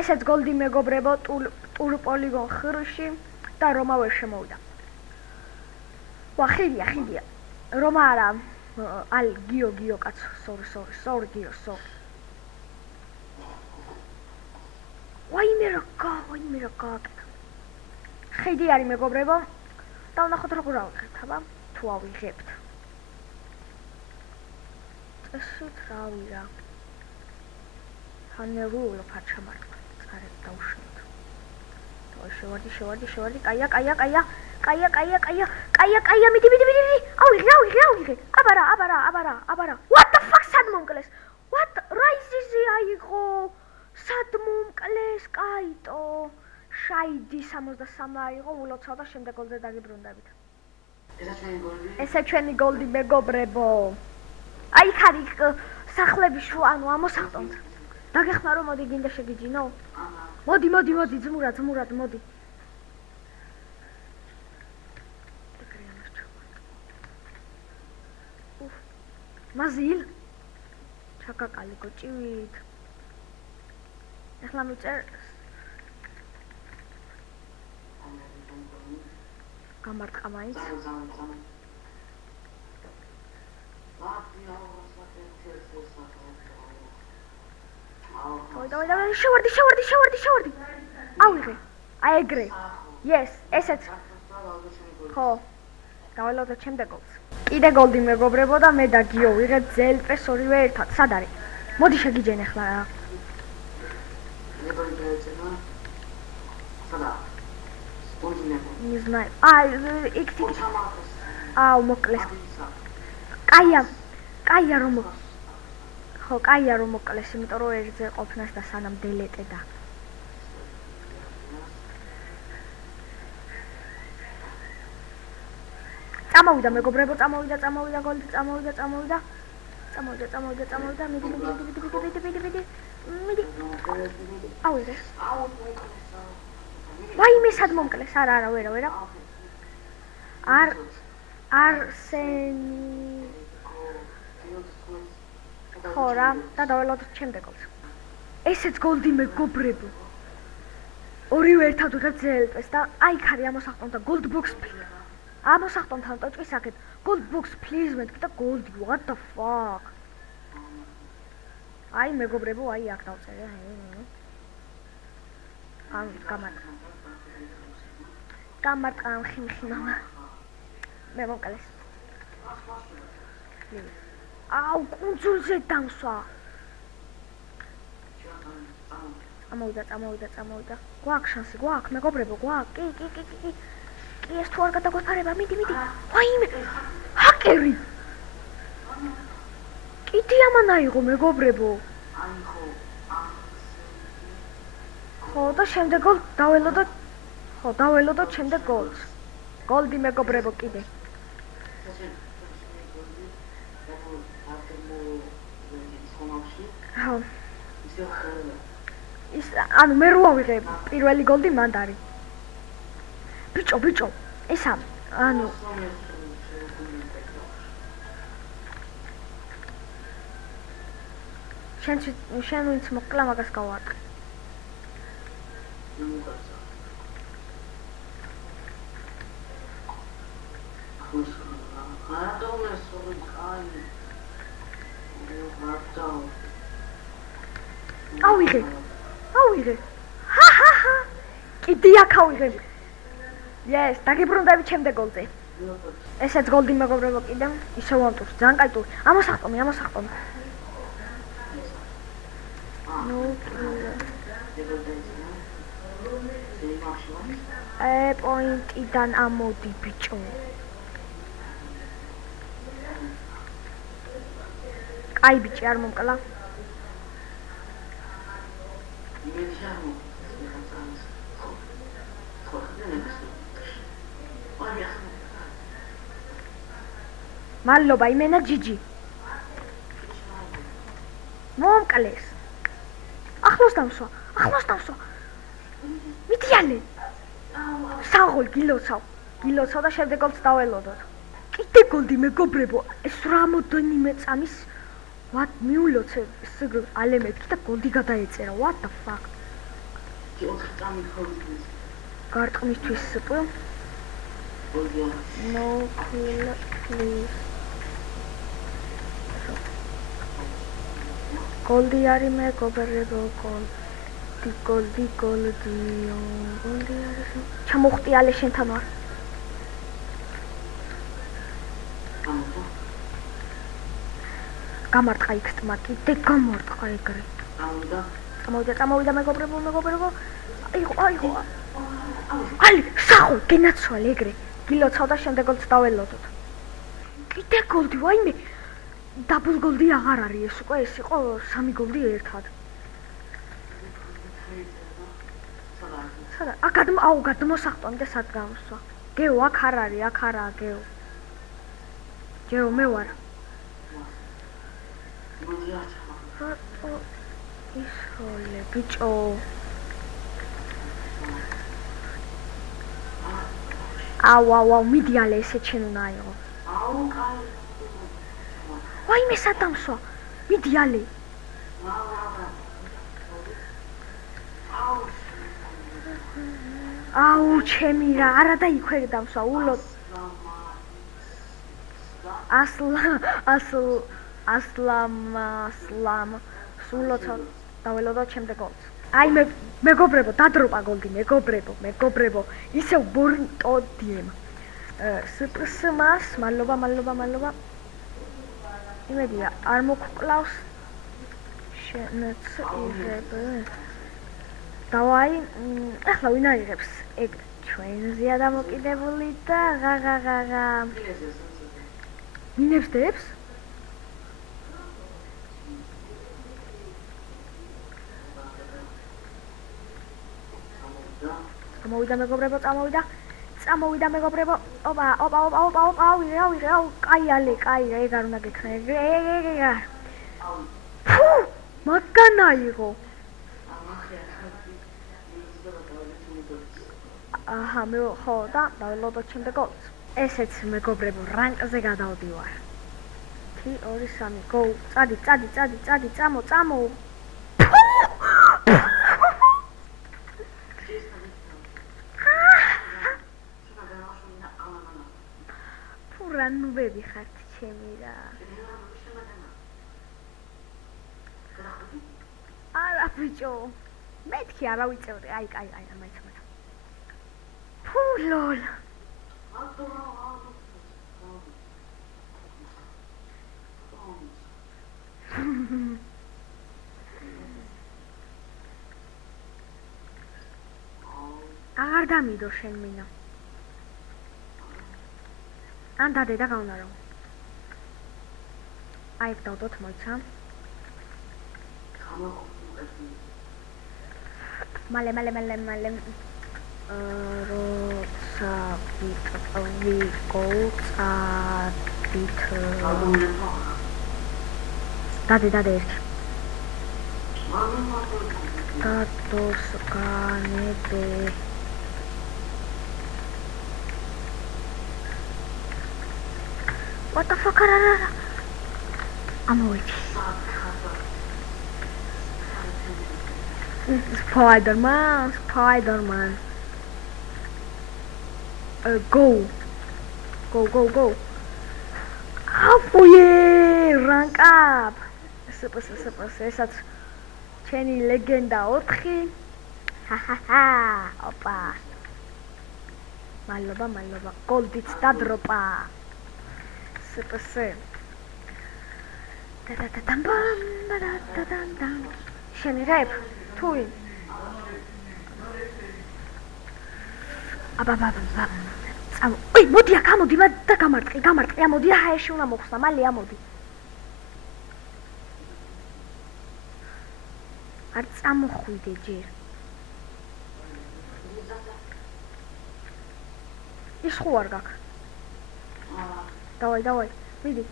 ესეც გოლდი მეგობრებო ტურ პოლიგონ ხრში და რომა ვერ შემოვიდა. ვა ხიდია. რომა არა ალ გიო კაცო, sorry გიო. ვაიმე რა გაკეთა. ხიდი არის მეგობრებო. და ვნახოთ როგორ ავიღებთ, აბა თუ ავიღებთ. წესით რავი რა. ხანერულო ფაჩამარტყა. წარეთ დავშნით. შევარდი. კაია. მიდი. ავიღე. აბარა. What the fuck სად მომკლეს? What რაიზიზი აიღო? სად მომკლეს? კაიტო. შაიდი 63 აიღო, ულოცავ და შემდეგ გოლზე დაგიბრუნდებით. ესა ჩვენი გოლდი მეგობრებო. აი ხარი სახლების შუა, ანუ ამოსახტონთ. დაგეხმარო, მოდი გინდა შეგიჯინო? მოდი, ძმურად, მოდი. მაზილ ჩაკაკალი გოჭივით. ეხლა მიწერ გამარტყა მაინც. დავი, შევარდი. ავიღე. აი ეგრე. Yes, ესეც. ხო. დაველოდოთ შემდეგ გოლს. კიდე გოლდი მეგობრებო და მე და გიო ვიღეთ ზელპეს ორივე ერთად. სად არის? მოდი შეგიჯენ ახლა რა. Не знаю. იქ მოკლეს. კაია რომ მოკლეს, იმიტომ რომ ერთზე ყოფნას და სანამ დელეტე და წამოვიდა მეგობრებო, წამოვიდა გოლი, წამოვიდა. მიდი. ავიღე. ვაიმე სად მომკლეს? არა, ვერა. არსენი. ხო რა, და დაველოდოთ შემდეგ გოლს. ესეც გოლდი მეგობრებო. ორივე ერთად ვიღებთ ზელპეს და აი ხარი ამოსახტონთ და gold box please. ამოსახტონთან ტოჭკის აქეთ gold box please მეთქი და goldi, what the fuck. აი მეგობრებო, აი აქ დავწერე. ამ გამარტყა ხიმხი მამა. მე მომკლეს. აუ, კუნძულზე დამსვა. წამოვიდა. გვაქვს შანსი, მეგობრებო, გვაქვს. კი. ეს თუ არ გადაგვეფარება, მიდი. ვაიმე, ჰაკერი. კიდე ამან აიღო მეგობრებო. ხო და შემდეგ გოლ დაველოდოთ შემდეგ გოლს. გოლდი მეგობრებო კიდე. ხო. ის ანუ მე რო ავიღე პირველი გოლდი მანდ არის. ბიჭო, ესა ანუ შენ ვინც მოკლა მაგას გავაყრე. ავიღე. ჰა. კიდე აქ ავიღე. Yes, დაგიბრუნდები შემდეგ გოლზე. ესეც გოლდი მეგობრებო კიდე. ისევ ამტურს, ძალიან კაი ტური. ამოსახტომი. პოინტიდან ამოდი ბიჭო. კაი ბიჭი არ მომკლა. მადლობა იმენა ჯიჯი. მომკლეს. ახლოს დამსვა. მიდიალე. საღოლ გილოცავ და შემდეგ გოლს დაველოდოთ. კიდე გოლდი მეგობრებო. ეს რამოდენიმე წამის what მიულოცე სიგრ ალემეთქი და გოლდი გადაეწერა. What the fuck? გარტყმისთვის სპ. No kill please. Goldi არის მეგობრებო, goldi. Goldi არის. ჩამოხტიალე შენთან ვარ. გამარტყა იქ თმა კიდე გამარტყა ეგრე. წამოვიდა მეგობრებო. აიღო. ალი, სახო, გენაცვალე ეგრე. გილოცავ და შემდეგაც დაველოდოთ. კიდე გოლდი, ვაიმე. დაბლ გოლდი აღარ არის ეს უკვე, ეს იყო 3 გოლდი ერთად. სადა? გადმოსახტომ და სად გამოსვა. გეო, აქ არ არის, აქ არაა გეო. ჯეო მე ვარ. რატო ისოლე ბიჭო. აუ, მიდიალე ესე ჩენ უნდა აიღო. ვაიმე სადამსვა. მიდიალე. აუ, ჩემი რა, არა და იქვე დამსვა, ულოდ. ასლამ. სულოცა დაველოდო ჩემზე გოლს. აი მეგობრებო, დადროპა გოლდი, მეგობრებო. ისევ ბორტოდიემ. სპსმას, მადლობა. იმედია, არ მოგკლავს. შენც იღებ. დავაი, ახლა ვინ აიღებს? ეგ ჩვენზეა დამოკიდებული და ღაღაღაღა. მინებს დებს? წამოვიდა მეგობრებო. ოპა. ავიღე. კაი, ეგ არ უნდა გექნა. ეგ. ფუ, მაგან აიღო. აჰა, მე ხო და დაველოდოთ შემდეგ გოლს. ესეც მეგობრებო, რანკზე გადავდივარ. 1 2 3 გო. წადი, წამო. ნუბები ხართ ჩემი რა. არა ბიჭო. მეთქი არა ვიწევდი. აი, მაინც. ფუ ლოლ. აღარ დამიდო შენ მინა. ან დადე და გაუნარო. აი დავდოთ მოიცა. მალე. როცა ვიყო წადით. დადე ერთი. დადოს განებე. What the fuck? I'm waiting. Spider-Man. Go. Up, yeah, rank up. Super. Eსაც ჩენი ლეგენდა 4. ჰაჰაჰა. ოპა. მადლობა. გოლდიც დადროპა. Super. შენი რეპ თუი. აბა. წამო. ოი, მოდი აქ ამოდი და გამარტყი. ამოდი რა ჰაერში უნდა მოხსნა, მალე ამოდი. არ წამოხვიდე ჯერ. ის ხო არ გაქვს. დავაი, მიდი.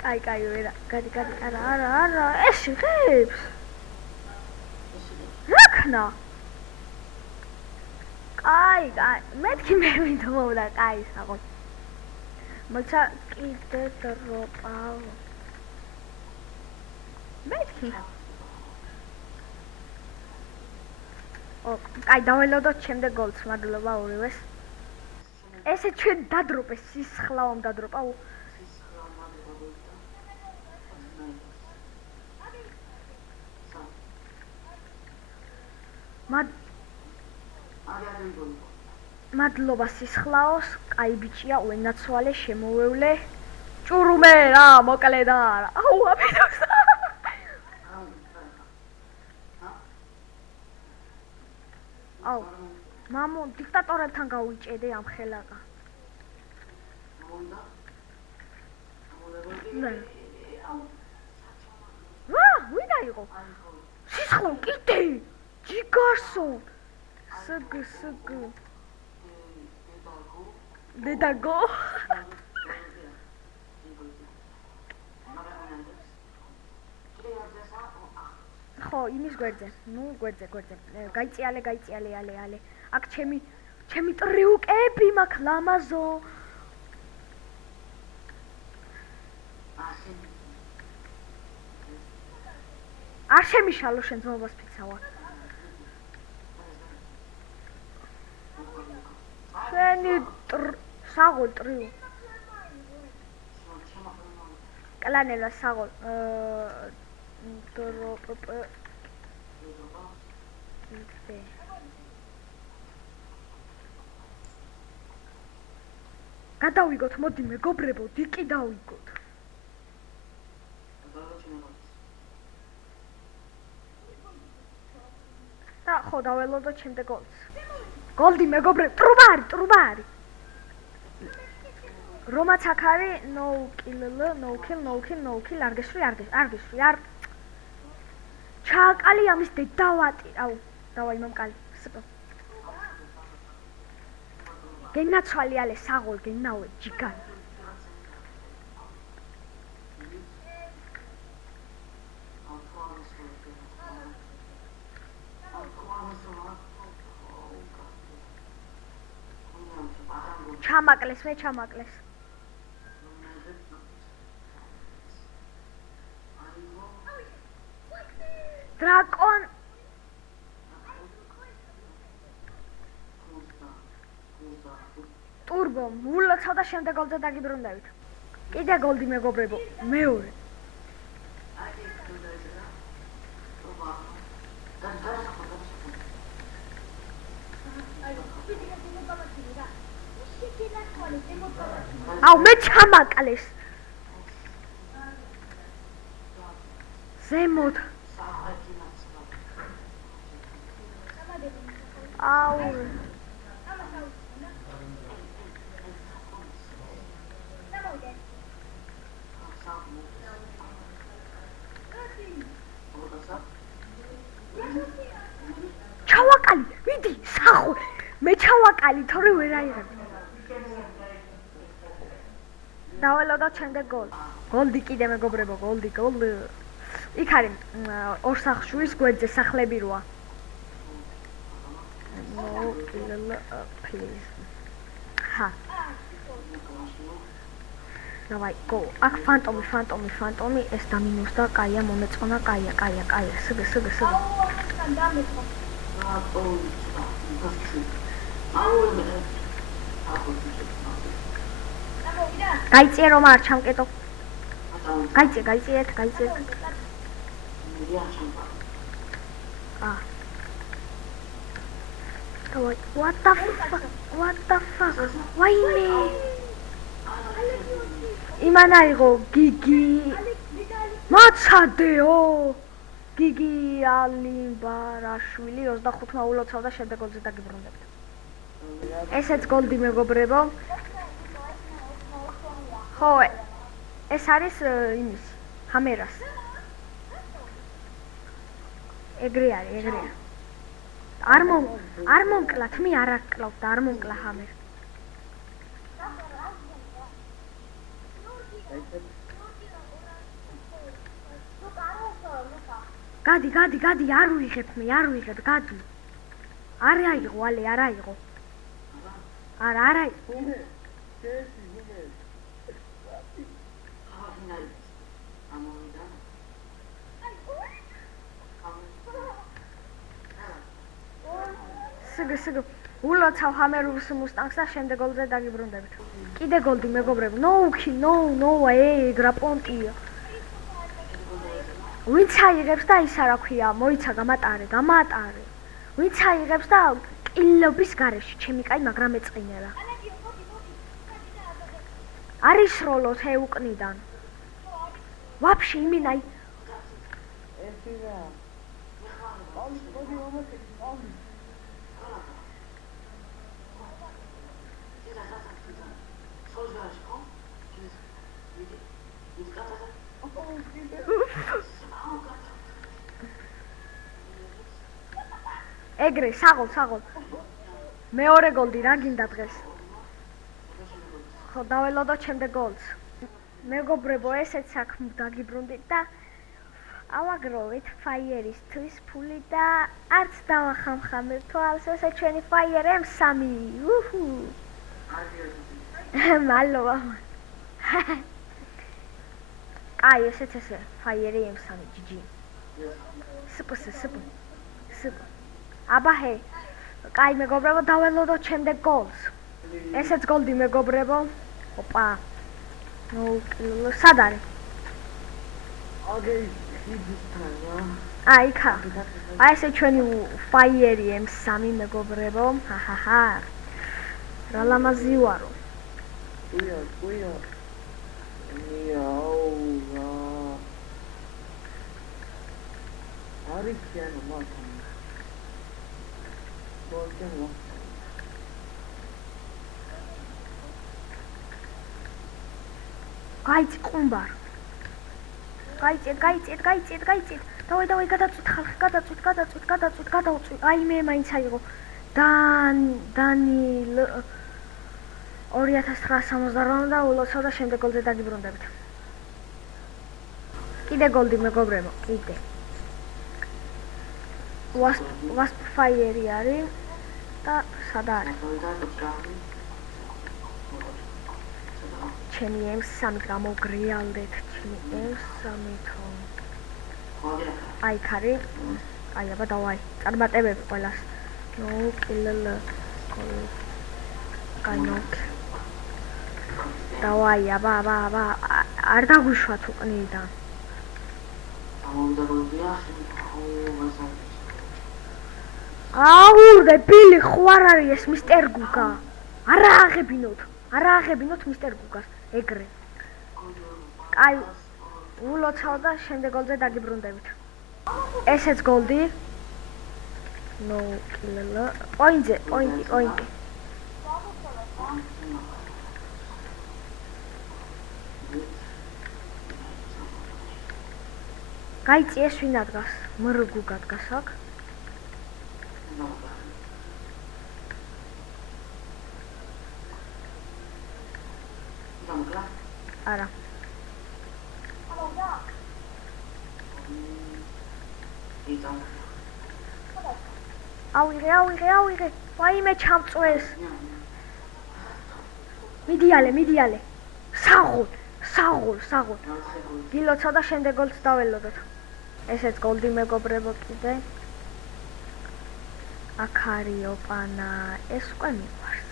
კაი, ვერა, გადი, არა, ეს ღებს. რაკნა? კაი, მეთქი მე ვიდმოვდა, კაი, საღო. მოცა კიდე დროპავ. მეთქი. კაი, დაველოდოთ შემდეგ გოლს, მადლობა ორივეს. ესე ჩვენ დადროპეს, სისხლავამ დადროპა. მადლობა სისხლაოს, კაი ბიჭია, უენაცვალე, შემოვევლე. ჭურუმე რა, მოკლე და რა. აუ, აბიდოს. აუ, მამო, დიქტატორებთან გავიჭედე ამ ხელაკა. ვა, ვინ აიღო? სისხლო, კიდე. ჯიგარსო. სგ. დედაგო. ხო, იმის გვერდზე. ნუ, გვერდზე. გაიწიალე, ale. აქ ჩემი ტრიუკები მაქვს ლამაზო. არ შემიშალო შენ ძმობას ფიცავა. შენი საღოლ ტრიუ. კლანელა საღოლ. გადავიგოთ, მოდი მეგობრებო, დიკი დავიგოთ. და ხო, დაველოდოთ შემდეგ გოლს. გოლდი მეგობრებო, ტრუბარი. რომაც აქ არის no kill, არ გესვრი. ჩააკალი ამის დედავატი. აუ, დავაი მომკალი. გენაცვალი ale საღოლ გენავე ჯიგან. ჩამაკლეს. დრაკონ ტურბო მულოცავ და შემდეგ გოლზე დაგიბრუნდებით. კიდე გოლდი მეგობრებო, მეორე. აუ, მე ჩამაკლეს. ზემოთ. აუ. ჩავაკალი, ვიდი, სახო. მე ჩავაკალი, თორე ვერ აიღებ. დაველოდოთ შემდეგ გოლ. გოლდი კიდე მეგობრებო, გოლ. იქ არის ორ სახშუის გვერდზე სახლები როა. No, please. Ha. Давай, go. აქ ფანტომი, ეს დამინუს და კაია მომეწონა, კაია. სიგ. გაიწე რომ არ ჩამკეტო. გაიწე. What the fuck? Why me? იმან აიღო გიგი. მაცადეო. გიგი ალიმბარაშვილი 25-მა ულოცავ და შემდეგ გოლზე დაგიბრუნდებთ. ესეც გოლდი მეგობრებო. ხო, ეს არის იმის ჰამერას. ეგრე არის. არ მომკლათ, მე არ აკლავ და არ მომკლა ჰამერ. გადი, არ ვიღებ, გადი. არ აიღო, არ აიღო. არ აიღო. სიგ ულოცავ ჰამერუს მუსტანგს და შემდეგ გოლზე დაგიბრუნდებით. კიდე გოლდი მეგობრებო. No, ეგრა პონტია. ვინც აიღებს და ის არა ქვია, მოიცა გამატარე. ვინც აიღებს და კილობის გარეშე, ჩემი კაი, მაგრამ ეწყინერა. არის როლოთ ეუკნიდან. ვაფშე იმინაი. ეგრე, საღოლ. მეორე გოლდი რა გინდა დღეს? ხო, დაველოდოთ შემდეგ გოლს. მეგობრებო, ესეც საქმე დაგიბრუნდით და ავაგროვეთ ფაიერისთვის ფული და არც დავახამხამებ თვალს, ესე ჩვენი ფაიერ M3. მალოვა. აი, ესეც ესე, ფაიერი M3, GG. სპ. აბაჰე. კაი მეგობრებო, დაველოდოთ შემდეგ გოლს. ესეც გოლდი მეგობრებო. ოპა. სად არის? აი, ხა. აი ესე ჩვენი ფაიერი M3 მეგობრებო. ჰაჰაჰა. რა ლამაზი ვარო. Quia. არის πιანო მართლა. ბოლკენო. გაიწი ყუმბარ. გაიწეთ. დავай გადაწვით ხალხი, გადაწვით. აი მე მაინც აიღო. დანილ 2968 და ულოცავ და შემდეგ გოლზე დაგიბრუნდებით. კიდე გოლდი მეგობრებო, კიდე. Wasp fire არის და სად არის? ჩემი M3 გამოგრიალდეთ, ჩემი M3-თო. აი ხარი. აი აბა დავაი. წარმატებები ყველას. კილელ. კაინოკ. დავაი აბა. არ დაგვიშვათ უყნიდან. აურე ბილი ხوار არის ეს მისტერ გუგა. არა აღებინოთ მისტერ გუგას ეგრე. კაი ულოცავ და შემდეგ გოლზე დაგიბრუნდებით. ესეც გოლდი. პოინტი. გაიწი ეს ვინ ადგას? მრგუგა დგას აქ. არა. აუიღე. ვაიმე ჩამწვეს. მიდიალე. საღოლ. გილოცავ და შემდეგ გოლს დაველოდოთ. ესეც გოლდი მეგობრებო კიდე. აქ არის ოპანა. ეს უკვე მიყვარს.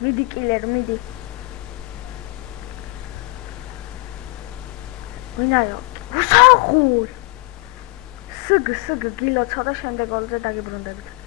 მიდი კილერ, მიდი. ვინაიო? უსახულ. სგ გილოცავ და შემდეგ გოლზე დაგიბრუნდებით.